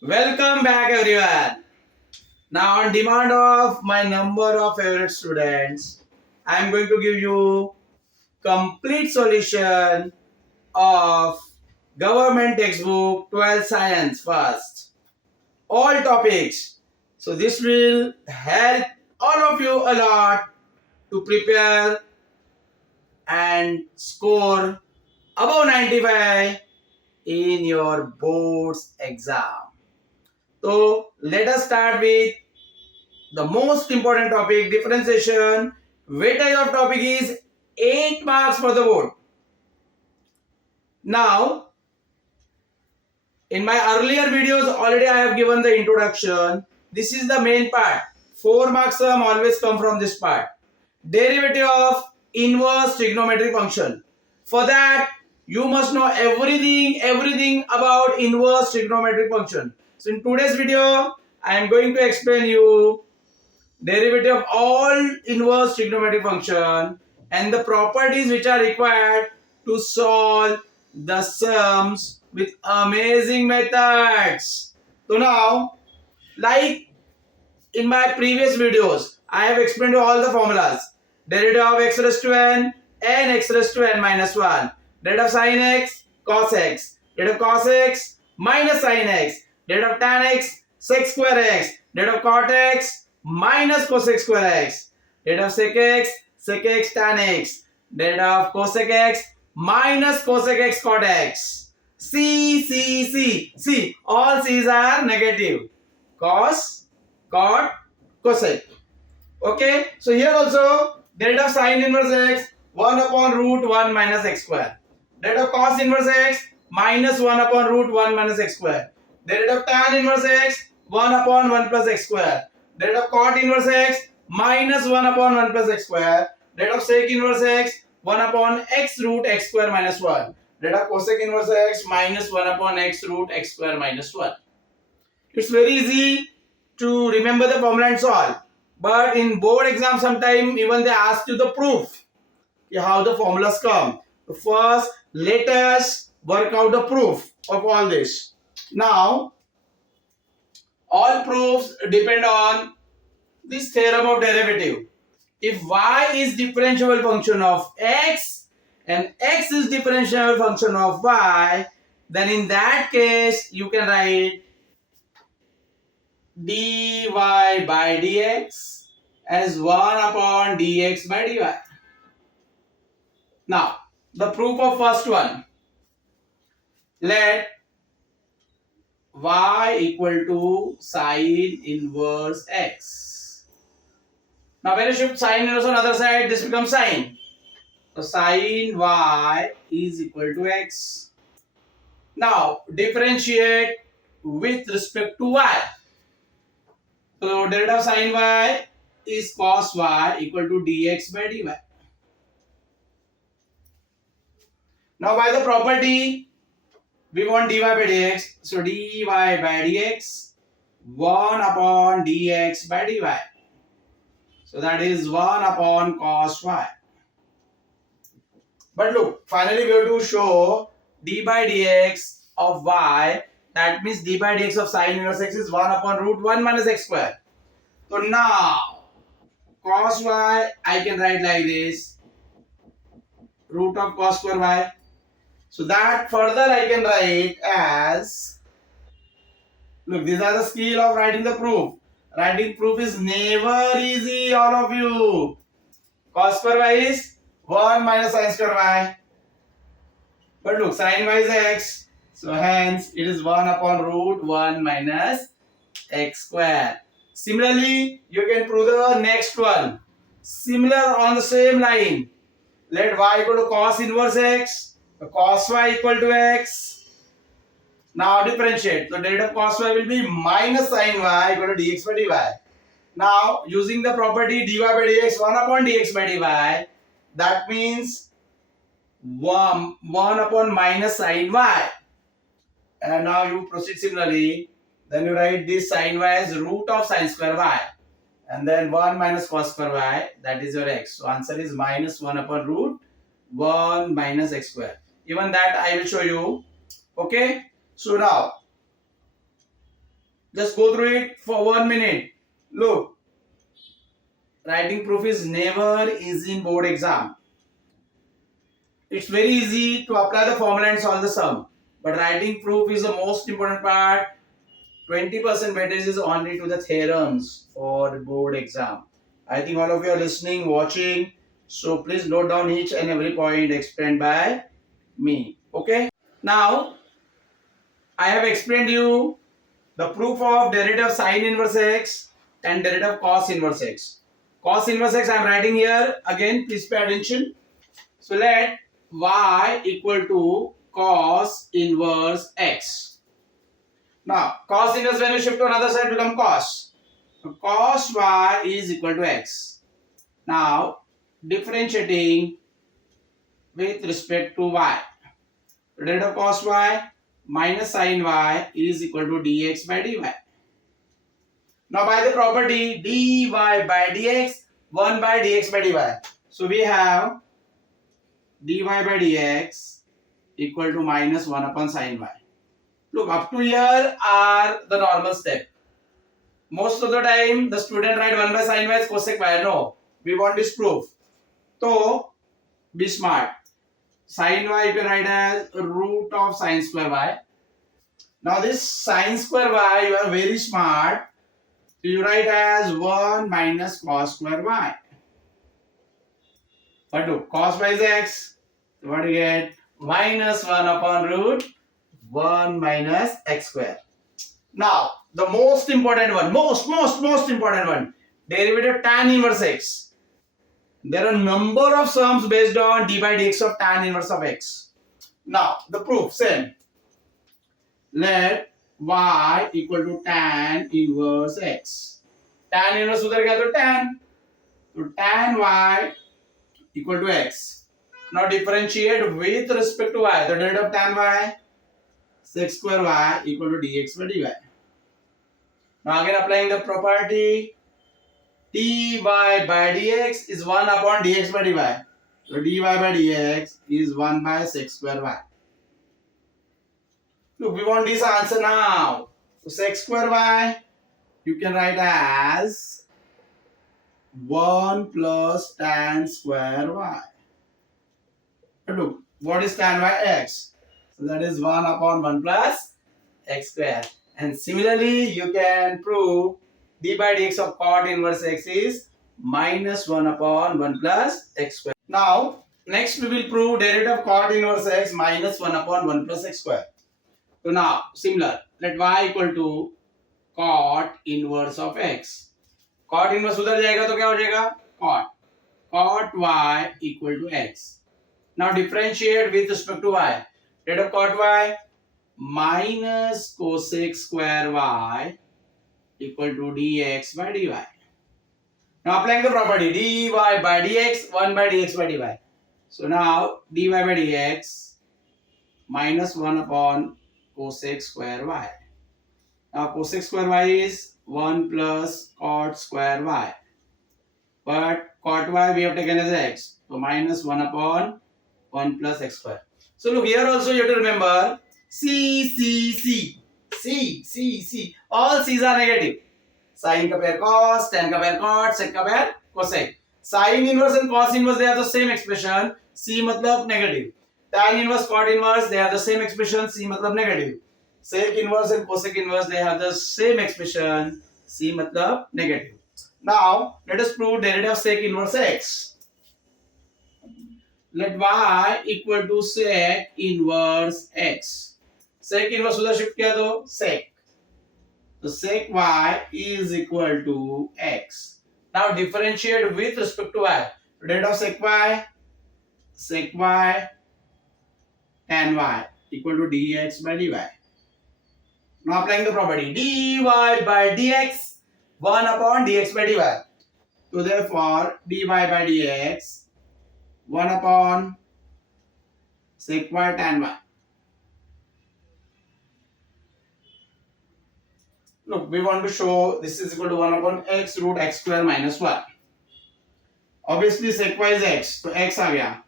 Welcome back everyone. Now on demand of my number of favorite students, I am going to give you complete solution of government textbook 12 science first. All topics. So this will help all of you a lot to prepare and score above 95 in your board's exam. So let us start with the most important topic, differentiation. Weightage of topic is 8 marks for the board. Now, in my earlier videos, already I have given the introduction. This is the main part. 4 marks always come from this part. Derivative of inverse trigonometric function. For that, you must know everything about inverse trigonometric function. So in today's video, I am going to explain you derivative of all inverse trigonometric function and the properties which are required to solve the sums with amazing methods. So now, like in my previous videos, I have explained you all the formulas. Derivative of x raised to n x raised to n minus 1. Derivative of sin x, cos x. Derivative of cos x minus sin x. Derivative of tan x, sec square x. Derivative of cot x minus cosec square x. Derivative of sec x tan x. Derivative of cosec x minus cosec x cot x. See, all c's are negative. Cos, cot, cosec. Okay, so here also derivative of sin inverse x 1 upon root 1 minus x square. Derivative of cos inverse x minus 1 upon root 1 minus x square. Derivative of tan inverse x 1 upon 1 plus x square. Derivative of cot inverse x minus 1 upon 1 plus x square. Derivative of sec inverse x 1 upon x root x square minus 1. Derivative of cosec inverse x minus 1 upon x root x square minus 1. It's very easy to remember the formula and solve. But in board exam sometime even they ask you the proof how the formulas come. First let us work out the proof of all this. Now all proofs depend on this theorem of derivative. If y is differentiable function of x and x is differentiable function of y, then in that case you can write dy by dx as 1 upon dx by dy. Now, the proof of first one. Let y equal to sine inverse x. Now, when you shift sine inverse on the other side, this becomes sine. So, sine y is equal to x. Now, differentiate with respect to y. So, derivative of sine y is cos y equal to dx by dy. Now, by the property, we want dy by dx. So, dy by dx 1 upon dx by dy. So, that is 1 upon cos y. But look, finally we have to show d by dx of y. That means d by dx of sine inverse x is 1 upon root 1 minus x square. So, now cos y I can write like this. Root of cos square y. So that further I can write as, look, these are the skill of writing the proof. Writing proof is never easy, all of you. Cos square y is 1 minus sin square y. But look, sin y is x. So hence it is 1 upon root 1 minus x square. Similarly, you can prove the next one. Similar on the same line. Let y equal to cos inverse x. Cos y equal to x. Now differentiate. So derivative of cos y will be minus sin y equal to dx by dy. Now using the property dy by dx 1 upon dx by dy, that means 1 upon minus sin y. And now you proceed similarly. Then you write this sin y as root of sin square y. And then 1 minus cos square y, that is your x. So answer is minus 1 upon root 1 minus x square. Even that I will show you. Okay. So now Just go through it for 1 minute. Look, writing proof is never easy in board exam. It's very easy to apply the formula and solve the sum. But writing proof is the most important part. 20% weightage is only to the theorems for board exam. I think all of you are listening, watching. So please note down each and every point explained by me. Okay. Now, I have explained you the proof of derivative of sine inverse x and derivative of cos inverse x. Cos inverse x I am writing here. Again, please pay attention. So let y equal to cos inverse x. Now, cos inverse when you shift to another side become cos. So cos y is equal to x. Now, differentiating with respect to y. Derivative of cos y minus sin y is equal to dx by dy. Now, by the property dy by dx, 1 by dx by dy. So, we have dy by dx equal to minus 1 upon sin y. Look, up to here are the normal step. Most of the time, the student write 1 by sin y is cosec y. No, we want this proof. So, be smart. Sin y you can write as root of sin square y. Now, this sin square y, you are very smart. So, you write as 1 minus cos square y. But look, cos y is x. So, what do you get? Minus 1 upon root 1 minus x square. Now, the most important one, most important one, derivative tan inverse x. There are a number of sums based on d by dx of tan inverse of x. Now, the proof, same. Let y equal to tan inverse x. Tan inverse udhar gaya to tan. So, tan y equal to x. Now, differentiate with respect to y. The derivative of tan y, sec square y equal to dx by dy. Now again applying the property dy by dx is 1 upon dx by dy. So dy by dx is 1 by sec square y. Look, we want this answer now. So sec square y you can write as 1 plus tan square y. But look, what is tan y? X. So that is 1 upon 1 plus x square. And similarly, you can prove d by dx of cot inverse x is minus 1 upon 1 plus x square. Now, next we will prove derivative of cot inverse x minus 1 upon 1 plus x square. So now, similar. Let y equal to cot inverse of x. Cot inverse उधर जाएगा तो क्या हो जाएगा? Cot. Cot y equal to x. Now differentiate with respect to y. Derivative of cot y minus cosec square y equal to dx by dy. Now applying the property dy by dx, 1 by dx by dy. So now dy by dx minus 1 upon cosec square y. Now cosec square y is 1 plus cot square y. But cot y we have taken as x. So minus 1 upon 1 plus x square. So look, here also you have to remember C. All C's are negative. Sin ka pair cos, tan ka pair cot, sec ka pair cosec. Sin inverse and cos inverse, they have the same expression. C matlab negative. Tan inverse, cot inverse, they have the same expression. C matlab negative. Sec inverse and cosec inverse, they have the same expression. C matlab negative. Now, let us prove derivative of sec inverse x. Let y equal to sec inverse x. Sec inverse उधर shift किया तो sec. So sec y is equal to x. Now differentiate with respect to y. Derivative of sec y tan y equal to dx by dy. Now applying the property dy by dx 1 upon dx by dy. So therefore dy by dx 1 upon sec y tan y. Look, we want to show this is equal to 1 upon x root x square minus 1. Obviously sec y is x, so x आ गया.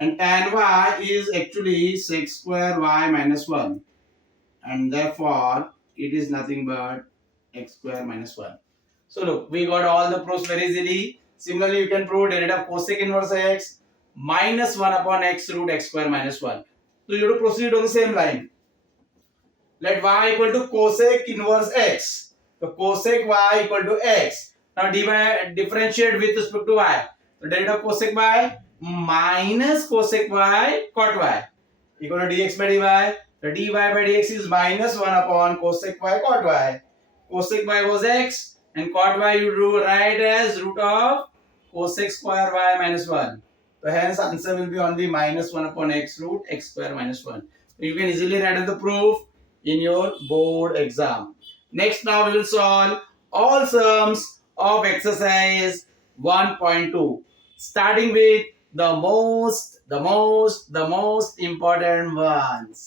And tan y is actually sec square y minus 1. And therefore it is nothing but x square minus 1. So look, we got all the proofs very easily. Similarly, you can prove derivative of cosec inverse x minus 1 upon x root x square minus 1. So you have to proceed on the same line. Let y equal to cosec inverse x. So cosec y equal to x. Now differentiate with respect to y. So derivative of cosec y minus cosec y cot y equal to dx by dy. The dy by dx is minus 1 upon cosec y cot y. Cosec y was x and cot y you do write as root of cosec square y minus 1. So hence answer will be only minus 1 upon x root x square minus 1. So you can easily write the proof in your board exam. Next, now we will solve all sums of exercise 1.2, starting with the most important ones.